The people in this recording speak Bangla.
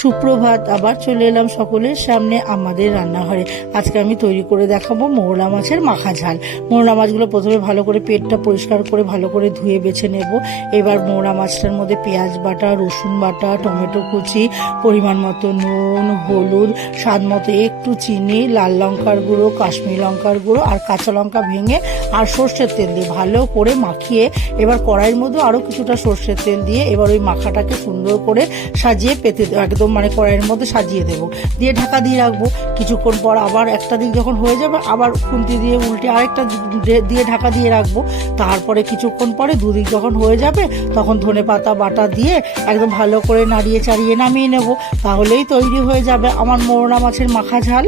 সুপ্রভাত, আবার চলে এলাম সকলের সামনে আমাদের রান্নাঘরে। আজকে আমি তৈরি করে দেখাবো মৌরলা মাছের মাখা ঝাল। মৌরলা মাছগুলো প্রথমে ভালো করে পেটটা পরিষ্কার করে ভালো করে ধুয়ে বেছে নেব। এবার মৌরলা মাছটার মধ্যে পেঁয়াজ বাটা, রসুন বাটা, টমেটো কুচি, পরিমাণ মতো নুন, হলুদ, স্বাদ মতো একটু চিনি, লাল লঙ্কার গুঁড়ো, কাশ্মীরি লঙ্কার গুঁড়ো আর কাঁচা লঙ্কা ভেঙে আর সর্ষের তেল দিয়ে ভালো করে মাখিয়ে এবার কড়াইয়ের মধ্যে আরও কিছুটা সর্ষের তেল দিয়ে এবার ওই মাখাটাকে সুন্দর করে সাজিয়ে পেতে একদম কড়াইয়ের মধ্যে সাজিয়ে দেবো, দিয়ে ঢাকা দিয়ে রাখবো। কিছুক্ষণ পর আবার একটা দিক যখন হয়ে যাবে আবার খুন্তি দিয়ে উল্টে আরেকটা দিয়ে ঢাকা দিয়ে রাখবো। তারপরে কিছুক্ষণ পরে দুদিক যখন হয়ে যাবে তখন ধনেপাতা বাটা দিয়ে একদম ভালো করে নাড়িয়ে চাড়িয়ে নামিয়ে নেব। তাহলেই তৈরি হয়ে যাবে আমার মৌরলা মাছের মাখা ঝাল।